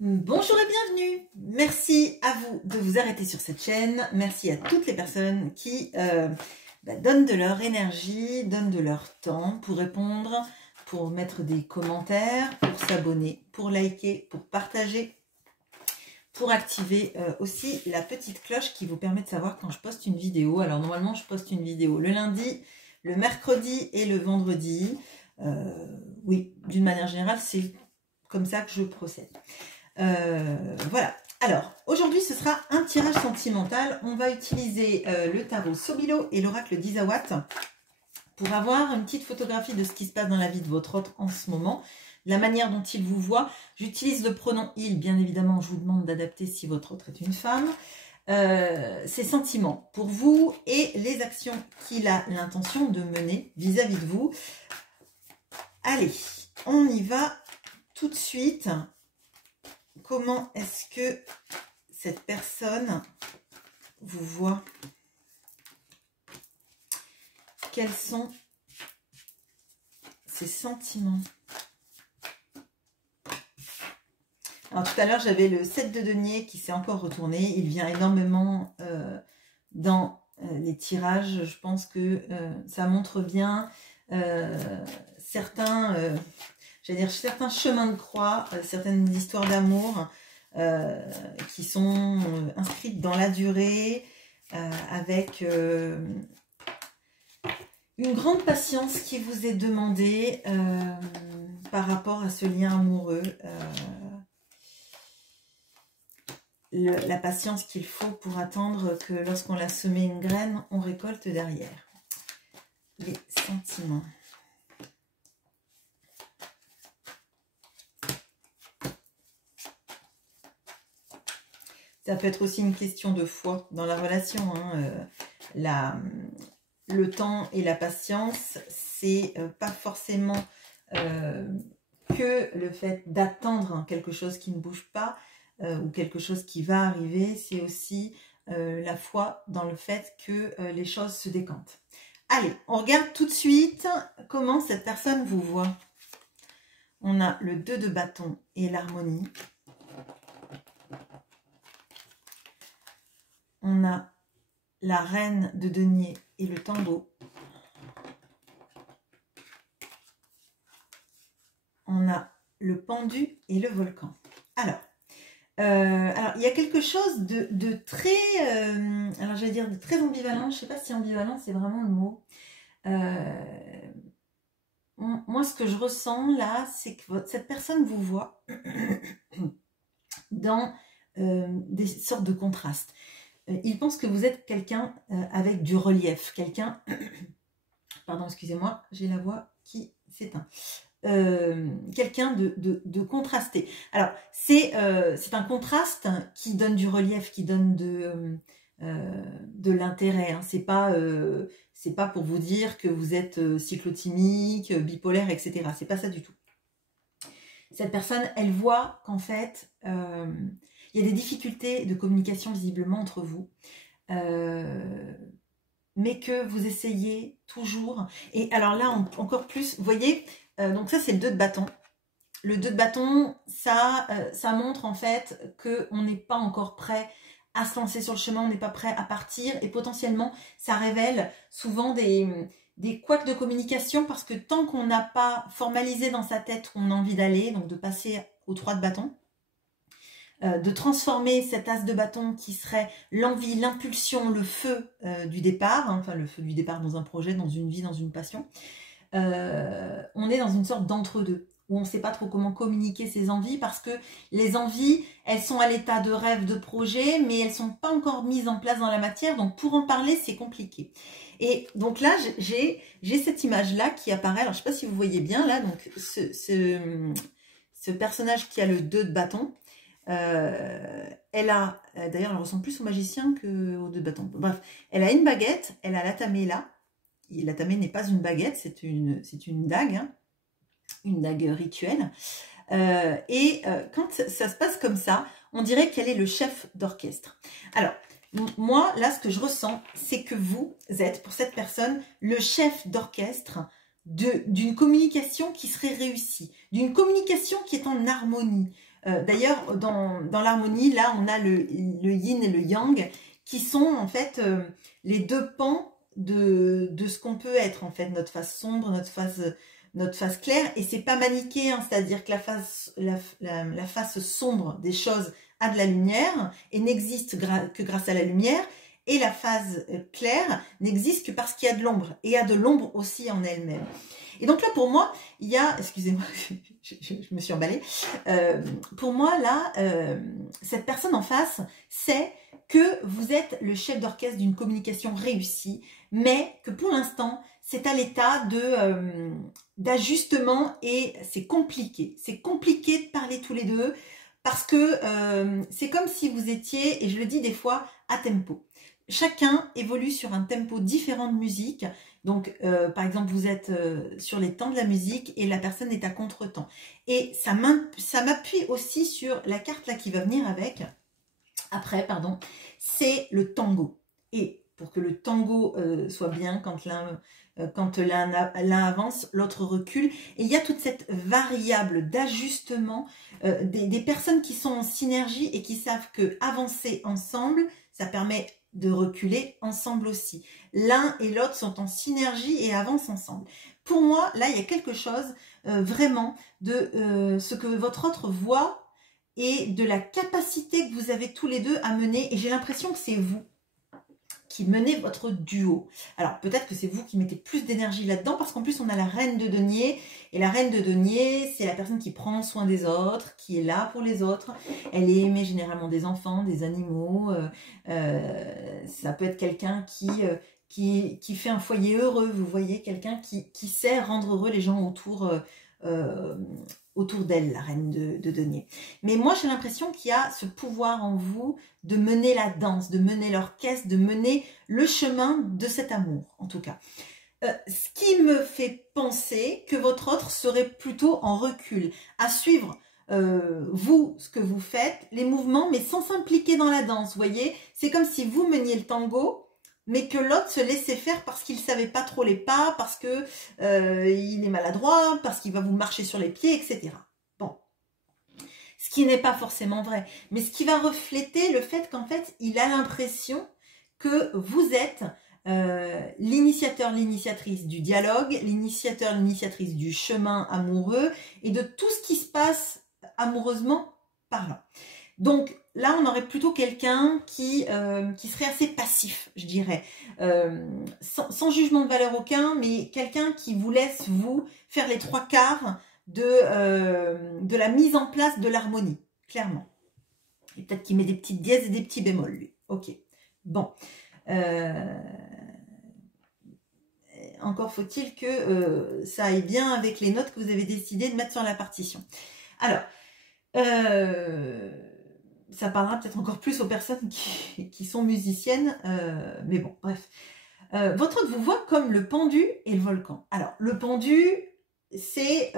Bonjour et bienvenue. Merci à vous de vous arrêter sur cette chaîne. Merci à toutes les personnes qui donnent de leur énergie, donnent de leur temps pour répondre, pour mettre des commentaires, pour s'abonner, pour liker, pour partager, pour activer aussi la petite cloche qui vous permet de savoir quand je poste une vidéo. Alors normalement, je poste une vidéo le lundi, le mercredi et le vendredi. Oui, d'une manière générale, c'est comme ça que je procède. Voilà, alors aujourd'hui ce sera un tirage sentimental. On va utiliser le tarot Sobilo et l'oracle d'Isawat pour avoir une petite photographie de ce qui se passe dans la vie de votre autre en ce moment, la manière dont il vous voit. J'utilise le pronom il, bien évidemment je vous demande d'adapter si votre autre est une femme. Ses sentiments pour vous et les actions qu'il a l'intention de mener vis-à-vis de vous. Allez, on y va tout de suite. Comment est-ce que cette personne vous voit? Quels sont ses sentiments? Alors tout à l'heure, j'avais le 7 de denier qui s'est encore retourné. Il vient énormément dans les tirages. Je pense que ça montre bien certains chemins de croix, certaines histoires d'amour qui sont inscrites dans la durée, avec une grande patience qui vous est demandée par rapport à ce lien amoureux. La patience qu'il faut pour attendre que lorsqu'on a semé une graine, on récolte derrière. Les sentiments. Ça peut être aussi une question de foi dans la relation. Le temps et la patience, c'est pas forcément que le fait d'attendre quelque chose qui ne bouge pas ou quelque chose qui va arriver. C'est aussi la foi dans le fait que les choses se décantent. Allez, on regarde tout de suite comment cette personne vous voit. On a le 2 de bâton et l'harmonie. On a la reine de denier et le tambour. On a le pendu et le volcan. Alors, il y a quelque chose de très, alors j'allais dire de très ambivalent. Je ne sais pas si ambivalent c'est vraiment le mot. Moi, ce que je ressens là, c'est que cette personne vous voit dans des sortes de contrastes. Il pense que vous êtes quelqu'un avec du relief, quelqu'un, pardon, excusez-moi, j'ai la voix qui s'éteint, quelqu'un de contrasté. Alors, c'est un contraste qui donne du relief, qui donne de l'intérêt, hein. C'est pas pour vous dire que vous êtes cyclotimique, bipolaire, etc. C'est pas ça du tout. Cette personne, elle voit qu'en fait, il y a des difficultés de communication visiblement entre vous, mais que vous essayez toujours. Et alors là, encore plus, vous voyez, donc ça c'est le 2 de bâton. Le 2 de bâton, ça montre en fait qu'on n'est pas encore prêt à se lancer sur le chemin, on n'est pas prêt à partir. Et potentiellement, ça révèle souvent des couacs de communication parce que tant qu'on n'a pas formalisé dans sa tête où on a envie d'aller, donc de passer au 3 de bâton, de transformer cet as de bâton qui serait l'envie, l'impulsion, le feu du départ, hein, enfin le feu du départ dans un projet, dans une vie, dans une passion, on est dans une sorte d'entre-deux où on ne sait pas trop comment communiquer ses envies parce que les envies, elles sont à l'état de rêve, de projet, mais elles ne sont pas encore mises en place dans la matière, donc pour en parler, c'est compliqué. Et donc là, j'ai cette image-là qui apparaît, alors je ne sais pas si vous voyez bien, là, donc ce personnage qui a le 2 de bâton, elle a, d'ailleurs elle ressemble plus au magicien qu'au 2 de bâton, bref, elle a une baguette, elle a l'atamé là, l'atamé n'est pas une baguette, c'est une dague, hein, une dague rituelle, quand ça se passe comme ça, on dirait qu'elle est le chef d'orchestre. Alors, moi, là, ce que je ressens, c'est que vous êtes, pour cette personne, le chef d'orchestre d'une communication qui serait réussie, d'une communication qui est en harmonie, D'ailleurs, dans l'harmonie, là, on a le yin et le yang, qui sont en fait les deux pans de ce qu'on peut être, en fait, notre face sombre, notre face claire, et c'est pas manichéen, c'est-à-dire que la face sombre des choses a de la lumière et n'existe que grâce à la lumière, et la phase claire n'existe que parce qu'il y a de l'ombre, et il y a de l'ombre aussi en elle-même. Et donc là, pour moi, il y a, excusez-moi, je me suis emballée, pour moi, là, cette personne en face sait que vous êtes le chef d'orchestre d'une communication réussie, mais que pour l'instant, c'est à l'état d'ajustement et c'est compliqué. C'est compliqué de parler tous les deux parce que c'est comme si vous étiez, et je le dis des fois, à tempo. Chacun évolue sur un tempo différent de musique. Donc, par exemple, vous êtes sur les temps de la musique et la personne est à contre-temps. Et ça m'appuie aussi sur la carte là qui va venir après, pardon, c'est le tango. Et pour que le tango soit bien, quand l'un avance, l'autre recule. Et il y a toute cette variable d'ajustement des personnes qui sont en synergie et qui savent que avancer ensemble, ça permet de reculer ensemble aussi. L'un et l'autre sont en synergie et avancent ensemble. Pour moi, là, il y a quelque chose vraiment de ce que votre autre voit et de la capacité que vous avez tous les deux à mener. Et j'ai l'impression que c'est vous qui menez votre duo. Alors peut-être que c'est vous qui mettez plus d'énergie là-dedans, parce qu'en plus on a la reine de denier, et la reine de denier, c'est la personne qui prend soin des autres, qui est là pour les autres. Elle est aimée généralement des enfants, des animaux, ça peut être quelqu'un qui fait un foyer heureux, vous voyez, quelqu'un qui sait rendre heureux les gens autour d'elle, la reine de denier. Mais moi, j'ai l'impression qu'il y a ce pouvoir en vous de mener la danse, de mener l'orchestre, de mener le chemin de cet amour, en tout cas. Ce qui me fait penser que votre autre serait plutôt en recul, à suivre vous, ce que vous faites, les mouvements, mais sans s'impliquer dans la danse, vous voyez. C'est comme si vous meniez le tango, mais que l'autre se laissait faire parce qu'il ne savait pas trop les pas, parce que il est maladroit, parce qu'il va vous marcher sur les pieds, etc. Bon, ce qui n'est pas forcément vrai, mais ce qui va refléter le fait qu'en fait, il a l'impression que vous êtes l'initiateur, l'initiatrice du dialogue, l'initiateur, l'initiatrice du chemin amoureux et de tout ce qui se passe amoureusement parlant. Donc là, on aurait plutôt quelqu'un qui serait assez passif, je dirais, sans jugement de valeur aucun, mais quelqu'un qui vous laisse, vous, faire les trois quarts de la mise en place de l'harmonie, clairement. Et peut-être qu'il met des petites dièses et des petits bémols, lui. Ok, bon. Encore faut-il que ça aille bien avec les notes que vous avez décidé de mettre sur la partition. Alors, ça parlera peut-être encore plus aux personnes qui sont musiciennes, mais bon, bref. Votre autre vous voit comme le pendu et le volcan. Alors, le pendu, c'est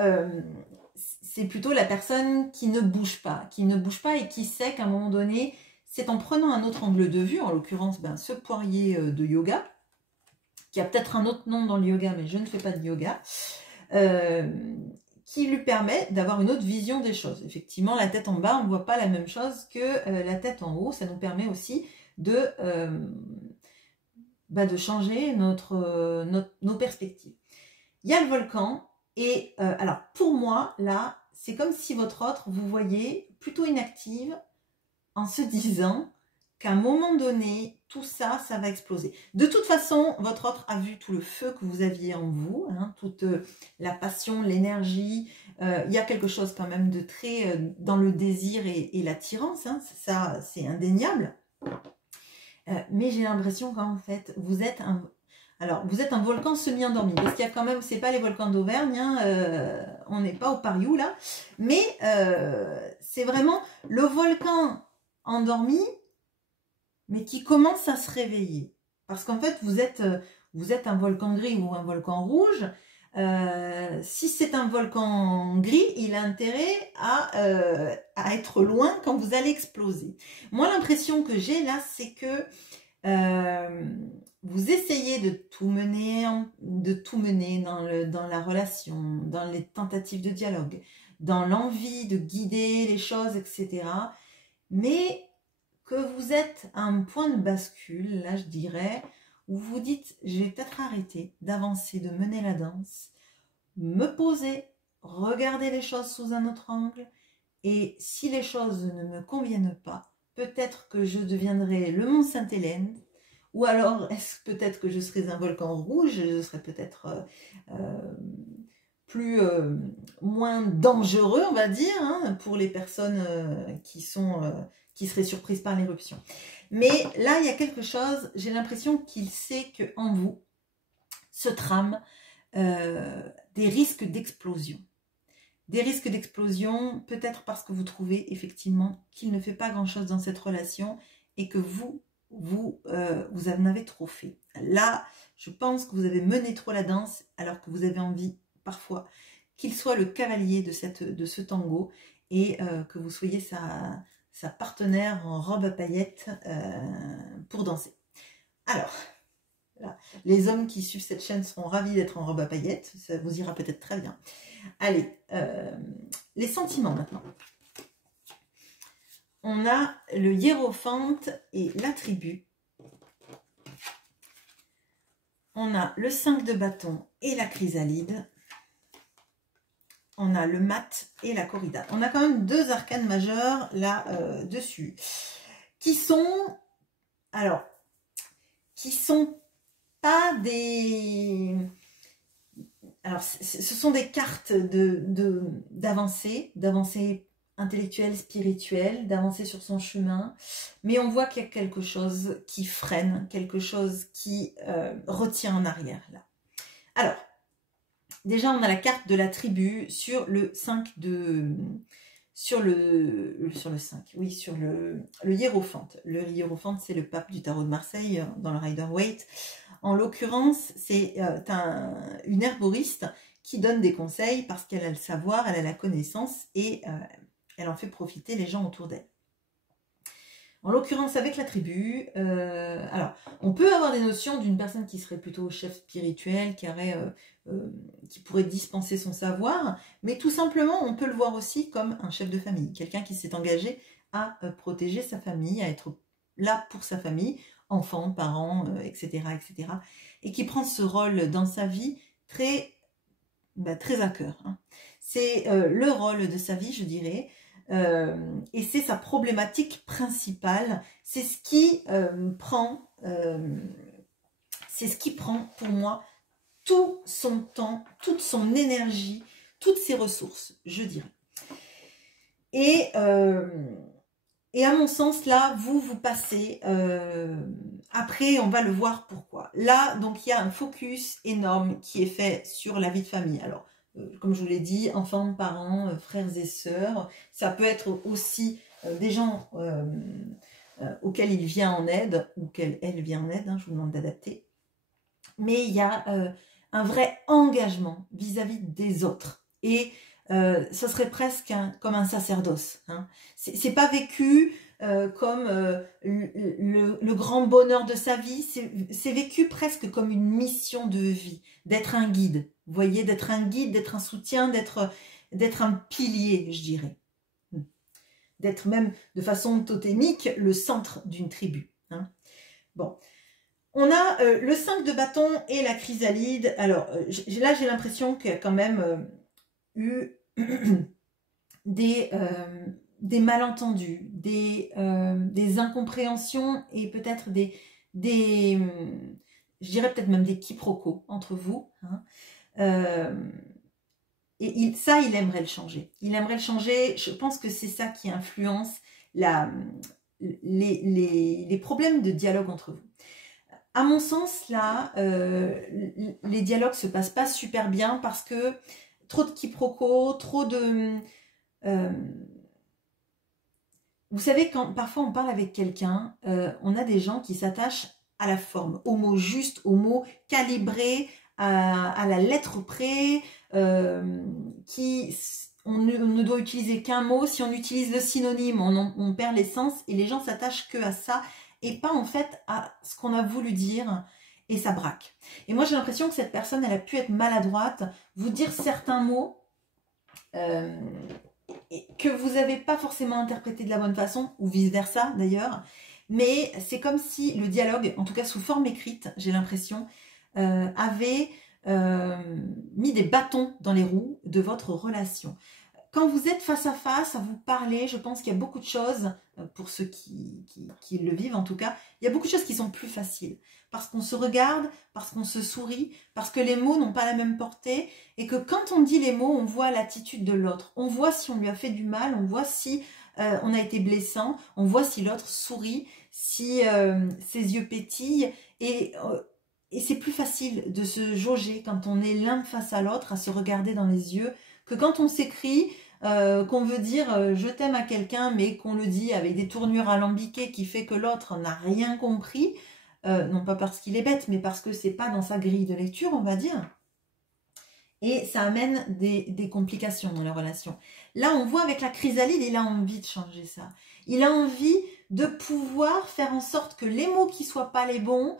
plutôt la personne qui ne bouge pas et qui sait qu'à un moment donné, c'est en prenant un autre angle de vue, en l'occurrence ce poirier de yoga, qui a peut-être un autre nom dans le yoga, mais je ne fais pas de yoga, qui lui permet d'avoir une autre vision des choses. Effectivement, la tête en bas, on ne voit pas la même chose que la tête en haut. Ça nous permet aussi de changer nos perspectives. Il y a le volcan, et alors pour moi, là, c'est comme si votre autre, vous voyez, plutôt inactive, en se disant qu'à un moment donné, tout ça, ça va exploser. De toute façon, votre autre a vu tout le feu que vous aviez en vous, hein, toute la passion, l'énergie. Il y a quelque chose quand même de très dans le désir et l'attirance, hein, ça c'est indéniable. Mais j'ai l'impression qu'en fait, vous êtes un volcan semi-endormi, parce qu'il y a quand même, c'est pas les volcans d'Auvergne, hein, on n'est pas au Pariou là, mais c'est vraiment le volcan endormi, mais qui commence à se réveiller. Parce qu'en fait, vous êtes un volcan gris ou un volcan rouge. Si c'est un volcan gris, il a intérêt à être loin quand vous allez exploser. Moi, l'impression que j'ai là, c'est que vous essayez de tout mener dans la relation, dans les tentatives de dialogue, dans l'envie de guider les choses, etc. Mais que vous êtes à un point de bascule, là je dirais, où vous vous dites, je vais peut-être arrêter d'avancer, de mener la danse, me poser, regarder les choses sous un autre angle, et si les choses ne me conviennent pas, peut-être que je deviendrai le Mont Sainte-Hélène, ou alors est-ce peut-être que je serai un volcan rouge, je serai peut-être moins dangereux, on va dire, hein, pour les personnes qui seraient surprises par l'éruption. Mais là, il y a quelque chose, j'ai l'impression qu'il sait qu'en vous se trament des risques d'explosion. Des risques d'explosion, peut-être parce que vous trouvez effectivement qu'il ne fait pas grand-chose dans cette relation et que vous en avez trop fait. Là, je pense que vous avez mené trop la danse alors que vous avez envie parfois qu'il soit le cavalier de ce tango et que vous soyez sa partenaire en robe à paillettes pour danser. Alors, là, les hommes qui suivent cette chaîne seront ravis d'être en robe à paillettes, ça vous ira peut-être très bien. Allez, les sentiments maintenant. On a le hiérophante et la tribu. On a le 5 de bâton et la chrysalide. On a le mat et la corrida. On a quand même deux arcanes majeurs là-dessus. Qui sont pas des... Alors, ce sont des cartes d'avancée intellectuelle, spirituelle, d'avancer sur son chemin. Mais on voit qu'il y a quelque chose qui freine, quelque chose qui retient en arrière, là. Alors, déjà, on a la carte de la tribu sur le 5 sur le hiérophante. Le hiérophante, c'est le pape du tarot de Marseille dans le Rider-Waite. En l'occurrence, c'est une herboriste qui donne des conseils parce qu'elle a le savoir, elle a la connaissance et elle en fait profiter les gens autour d'elle. En l'occurrence, avec la tribu, alors, on peut avoir des notions d'une personne qui serait plutôt chef spirituel, qui pourrait dispenser son savoir, mais tout simplement, on peut le voir aussi comme un chef de famille, quelqu'un qui s'est engagé à protéger sa famille, à être là pour sa famille, enfants, parents, etc., etc., et qui prend ce rôle dans sa vie très à cœur. Hein. C'est le rôle de sa vie, je dirais, et c'est sa problématique principale. C'est ce qui prend pour moi tout son temps, toute son énergie, toutes ses ressources, je dirais. Et à mon sens, là, vous passez, après on va le voir pourquoi. Là, donc il y a un focus énorme qui est fait sur la vie de famille. Alors, comme je vous l'ai dit, enfants, parents, frères et sœurs, ça peut être aussi des gens auxquels il vient en aide, ou qu'elle vient en aide, hein, je vous demande d'adapter. Mais il y a un vrai engagement vis-à-vis des autres. Et ce serait presque comme un sacerdoce. Hein. C'est pas vécu comme le grand bonheur de sa vie, c'est vécu presque comme une mission de vie, d'être un guide. Vous voyez, d'être un guide, d'être un soutien, d'être un pilier, je dirais. D'être même de façon totémique le centre d'une tribu. Hein. Bon. On a le 5 de bâton et la chrysalide. Alors, là, j'ai l'impression qu'il y a quand même eu des malentendus, des incompréhensions et peut-être je dirais peut-être même des quiproquos entre vous. Hein. Et il aimerait le changer. Il aimerait le changer. Je pense que c'est ça qui influence les problèmes de dialogue entre vous. À mon sens, là, les dialogues se passent pas super bien parce que trop de quiproquos, trop de... vous savez, quand parfois on parle avec quelqu'un, on a des gens qui s'attachent à la forme, au mot juste, au mot calibré, à la lettre près, on ne doit utiliser qu'un mot. Si on utilise le synonyme, on perd l'essence et les gens s'attachent que à ça et pas en fait à ce qu'on a voulu dire et ça braque. Et moi j'ai l'impression que cette personne, elle a pu être maladroite, vous dire certains mots et que vous n'avez pas forcément interprété de la bonne façon, ou vice-versa d'ailleurs, mais c'est comme si le dialogue, en tout cas sous forme écrite, j'ai l'impression, avait mis des bâtons dans les roues de votre relation. Quand vous êtes face à face, à vous parler, je pense qu'il y a beaucoup de choses, pour ceux qui le vivent en tout cas, il y a beaucoup de choses qui sont plus faciles. Parce qu'on se regarde, parce qu'on se sourit, parce que les mots n'ont pas la même portée, et que quand on dit les mots, on voit l'attitude de l'autre. On voit si on lui a fait du mal, on voit si on a été blessant, on voit si l'autre sourit, si ses yeux pétillent, et c'est plus facile de se jauger quand on est l'un face à l'autre, à se regarder dans les yeux, que quand on s'écrit, qu'on veut dire je t'aime à quelqu'un, mais qu'on le dit avec des tournures alambiquées qui fait que l'autre n'a rien compris, non pas parce qu'il est bête, mais parce que c'est pas dans sa grille de lecture, on va dire. Et ça amène des complications dans la relation. Là, on voit avec la chrysalide, il a envie de changer ça. Il a envie de pouvoir faire en sorte que les mots qui soient pas les bons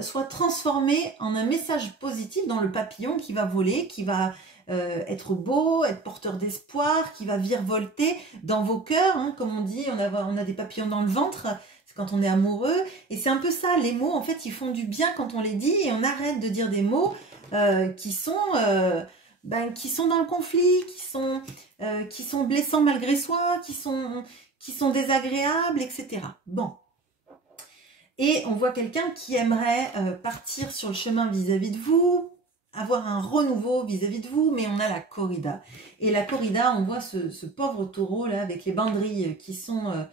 soient transformés en un message positif dans le papillon qui va voler, qui va être beau, être porteur d'espoir, qui va virevolter dans vos cœurs, hein, comme on dit, on a des papillons dans le ventre, c'est quand on est amoureux, et c'est un peu ça, les mots, en fait, ils font du bien quand on les dit, et on arrête de dire des mots qui sont dans le conflit, qui sont blessants malgré soi, qui sont désagréables, etc. Bon. Et on voit quelqu'un qui aimerait partir sur le chemin vis-à-vis de vous, avoir un renouveau vis-à-vis de vous, mais on a la corrida. Et la corrida, on voit ce pauvre taureau là avec les banderilles qui sont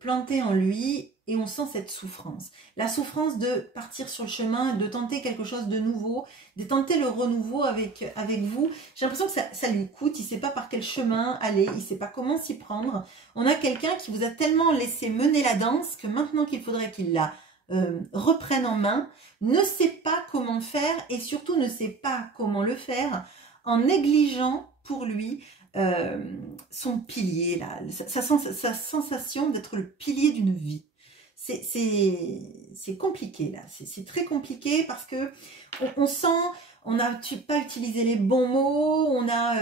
plantées en lui, et on sent cette souffrance. La souffrance de partir sur le chemin, de tenter quelque chose de nouveau, de tenter le renouveau avec vous. J'ai l'impression que ça lui coûte, il ne sait pas par quel chemin aller, il ne sait pas comment s'y prendre. On a quelqu'un qui vous a tellement laissé mener la danse que maintenant qu'il faudrait qu'il la reprenne en main, ne sait pas comment faire, et surtout ne sait pas comment le faire en négligeant pour lui son pilier, là, sa sensation d'être le pilier d'une vie. C'est compliqué là, c'est très compliqué parce que on sent, on n'a pas utilisé les bons mots, on a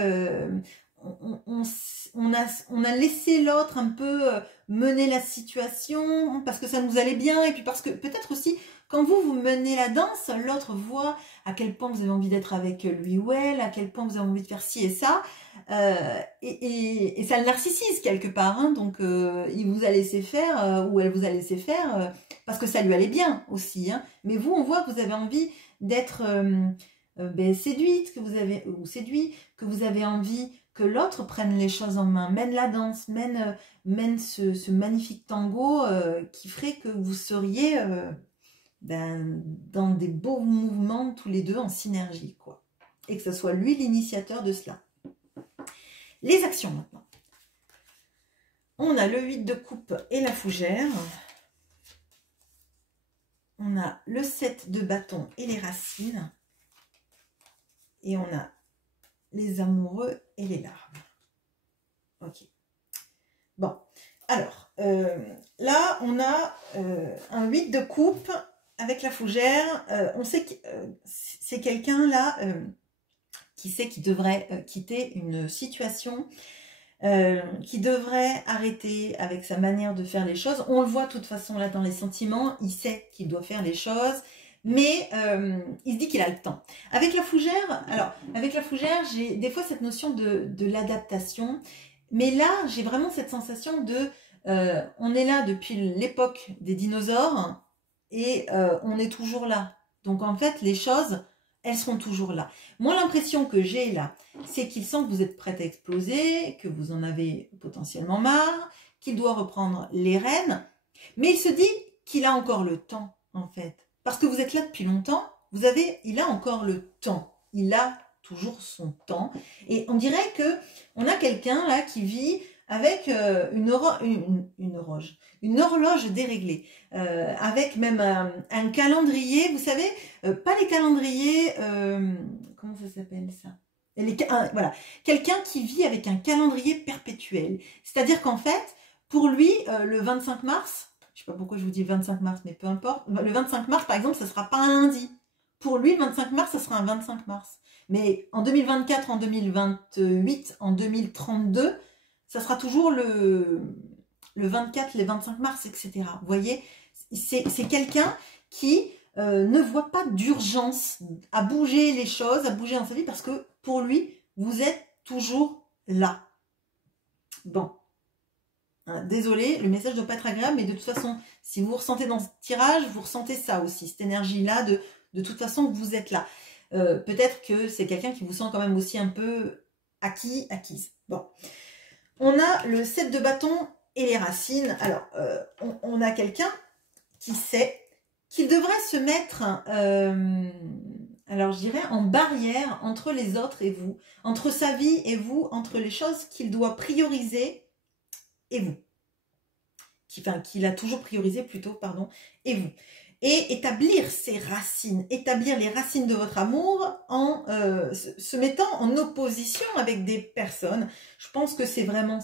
laissé l'autre un peu mener la situation parce que ça nous allait bien, et puis parce que peut-être aussi quand vous menez la danse, l'autre voit à quel point vous avez envie d'être avec lui ou elle, à quel point vous avez envie de faire ci et ça, et ça le narcissise quelque part, hein, donc il vous a laissé faire, ou elle vous a laissé faire, parce que ça lui allait bien aussi, hein, mais vous, on voit que vous avez envie d'être séduite, ou séduit, que vous avez envie que l'autre prenne les choses en main, mène la danse, mène ce magnifique tango qui ferait que vous seriez dans des beaux mouvements tous les deux en synergie, quoi. Et que ce soit lui l'initiateur de cela. Les actions maintenant. On a le 8 de coupe et la fougère. On a le 7 de bâton et les racines. Et on a les amoureux et les larmes. Ok. Bon, alors, là, on a un 8 de coupe avec la fougère. On sait que c'est quelqu'un là qui sait qu'il devrait quitter une situation, qui devrait arrêter avec sa manière de faire les choses. On le voit de toute façon là dans les sentiments, il sait qu'il doit faire les choses, mais il se dit qu'il a le temps. Avec la fougère, j'ai des fois cette notion de l'adaptation, mais là, j'ai vraiment cette sensation de on est là depuis l'époque des dinosaures et on est toujours là. Donc en fait, les choses, elles seront toujours là. Moi, l'impression que j'ai là, c'est qu'il sent que vous êtes prête à exploser, que vous en avez potentiellement marre, qu'il doit reprendre les rênes, mais il se dit qu'il a encore le temps, en fait. Parce que vous êtes là depuis longtemps, il a encore le temps. Il a toujours son temps. Et on dirait que on a quelqu'un là qui vit avec une horloge déréglée, avec même un calendrier, vous savez, pas les calendriers, comment ça s'appelle ça, voilà, quelqu'un qui vit avec un calendrier perpétuel. C'est-à-dire qu'en fait, pour lui, le 25 mars, je ne sais pas pourquoi je vous dis 25 mars, mais peu importe, le 25 mars, par exemple, ce ne sera pas un lundi. pour lui, le 25 mars, ça sera un 25 mars. Mais en 2024, en 2028, en 2032, ça sera toujours le 24, les 25 mars, etc. Vous voyez, c'est quelqu'un qui ne voit pas d'urgence à bouger les choses, à bouger dans sa vie, parce que pour lui, vous êtes toujours là. Bon. Désolée, le message ne doit pas être agréable, mais de toute façon, si vous ressentez dans ce tirage, vous ressentez ça aussi, cette énergie-là, de toute façon, vous êtes là. Peut-être que c'est quelqu'un qui vous sent quand même aussi un peu acquise. Bon. On a le 7 de bâton et les racines. Alors, on a quelqu'un qui sait qu'il devrait se mettre, alors je dirais, en barrière entre les autres et vous, entre sa vie et vous, entre les choses qu'il doit prioriser et vous. Qu'il a toujours priorisé plutôt, pardon, et vous. Et établir ses racines, établir les racines de votre amour en se mettant en opposition avec des personnes. Je pense que c'est vraiment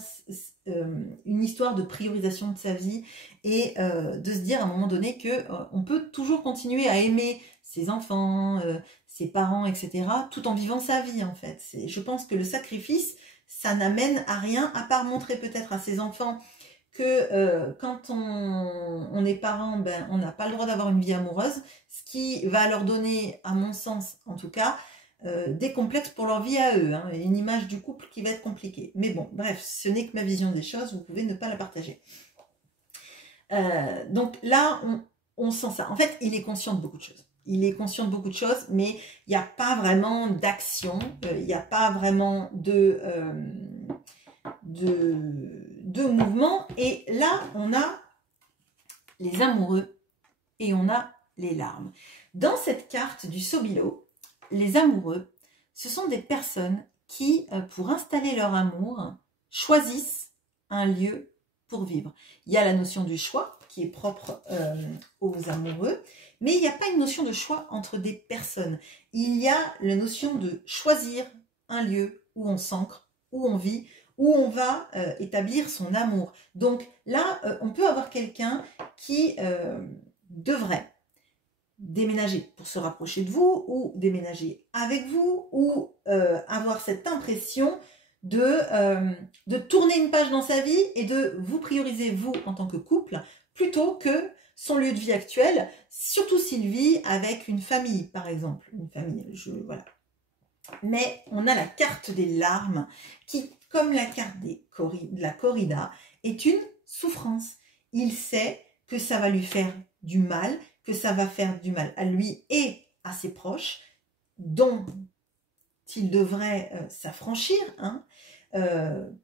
une histoire de priorisation de sa vie et de se dire à un moment donné que on peut toujours continuer à aimer ses enfants, ses parents, etc., tout en vivant sa vie en fait. Je pense que le sacrifice, ça n'amène à rien, à part montrer peut-être à ses enfants que quand on est parent, ben, on n'a pas le droit d'avoir une vie amoureuse, ce qui va leur donner, à mon sens en tout cas, des complexes pour leur vie à eux, hein, une image du couple qui va être compliquée. Mais bon, bref, ce n'est que ma vision des choses, vous pouvez ne pas la partager. Donc là, on sent ça. En fait, il est conscient de beaucoup de choses. Il est conscient de beaucoup de choses, mais il n'y a pas vraiment d'action, il n'y a pas vraiment de mouvement. Et là, on a les amoureux et on a les larmes. Dans cette carte du Sobilo, les amoureux, ce sont des personnes qui, pour installer leur amour, choisissent un lieu pour vivre. Il y a la notion du choix qui est propre aux amoureux, mais il n'y a pas une notion de choix entre des personnes. Il y a la notion de choisir un lieu où on s'ancre, où on vit, où on va établir son amour. Donc là, on peut avoir quelqu'un qui devrait déménager pour se rapprocher de vous, ou déménager avec vous, ou avoir cette impression de tourner une page dans sa vie et de vous prioriser, vous, en tant que couple, plutôt que son lieu de vie actuel, surtout s'il vit avec une famille, par exemple. Une famille, voilà. Mais on a la carte des larmes qui, comme la carte de la corrida, est une souffrance. Il sait que ça va lui faire du mal, que ça va faire du mal à lui et à ses proches, dont il devrait s'affranchir, hein,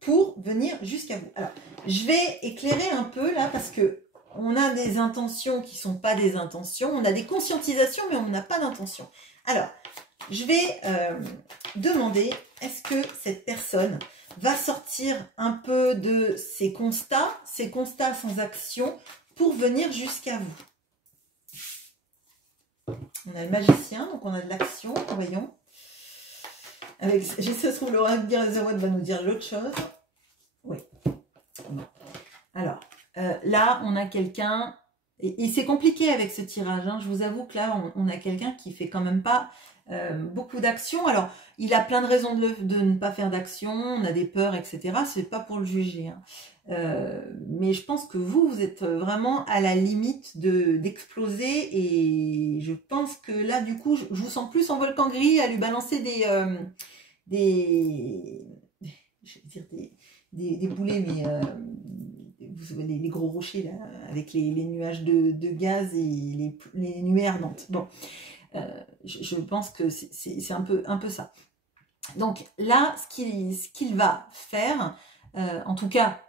pour venir jusqu'à vous. Alors, je vais éclairer un peu là, parce que on a des intentions qui ne sont pas des intentions, on a des conscientisations, mais on n'a pas d'intention. Alors, je vais demander, est-ce que cette personne va sortir un peu de ses constats sans action, pour venir jusqu'à vous. On a le magicien, donc on a de l'action, voyons. Je trouve Laura Guérazawad va nous dire l'autre chose. Oui. Alors, là, on a quelqu'un, et c'est compliqué avec ce tirage, hein, je vous avoue que là, on a quelqu'un qui fait quand même pas beaucoup d'actions. Alors, il a plein de raisons de ne pas faire d'action, on a des peurs, etc. C'est pas pour le juger. Hein. Mais je pense que vous êtes vraiment à la limite d'exploser, et je pense que là, du coup, je vous sens plus en volcan gris à lui balancer des boulets, mais les gros rochers là, avec les nuages de gaz et les nuées ardentes. Bon, je pense que c'est un peu ça. Donc là, ce qu'il va faire, en tout cas,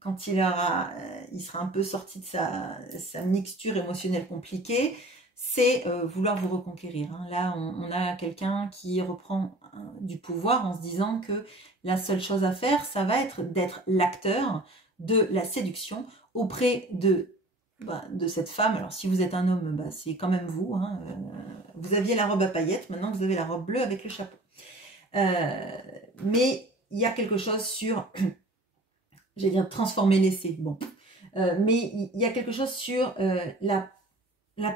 quand il sera un peu sorti de sa mixture émotionnelle compliquée, c'est vouloir vous reconquérir. Hein. Là, on a quelqu'un qui reprend du pouvoir en se disant que la seule chose à faire, ça va être d'être l'acteur de la séduction auprès de cette femme. Alors, si vous êtes un homme, c'est quand même vous. Hein. Vous aviez la robe à paillettes, maintenant vous avez la robe bleue avec le chapeau. Mais il y a quelque chose sur... J'allais dire transformer l'essai, bon. Mais il y a quelque chose sur la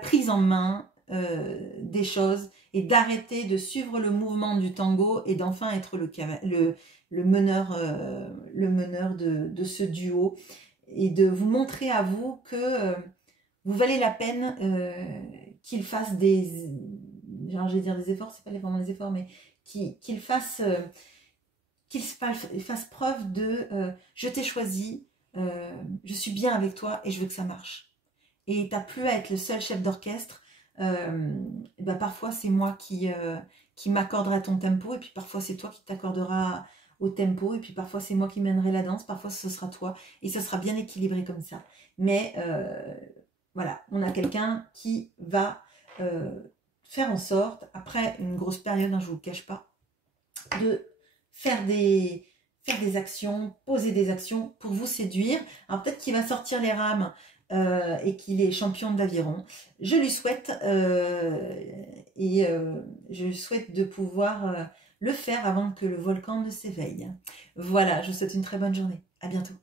prise en main des choses et d'arrêter de suivre le mouvement du tango et d'enfin être le meneur de ce duo et de vous montrer à vous que vous valez la peine qu'il fasse des... Genre, je vais dire des efforts, c'est pas vraiment des efforts, mais qu'il fasse preuve de je t'ai choisi, je suis bien avec toi et je veux que ça marche. Et t'as plus à être le seul chef d'orchestre. Parfois c'est moi qui m'accordera ton tempo, et puis parfois c'est toi qui t'accorderas au tempo, et puis parfois c'est moi qui mènerai la danse, parfois ce sera toi, et ce sera bien équilibré comme ça. Mais voilà, on a quelqu'un qui va faire en sorte, après une grosse période, hein, je ne vous le cache pas, de faire des actions, poser des actions pour vous séduire. Alors peut-être qu'il va sortir les rames et qu'il est champion de l'aviron. Je lui souhaite je lui souhaite de pouvoir le faire avant que le volcan ne s'éveille. Voilà, je vous souhaite une très bonne journée. À bientôt.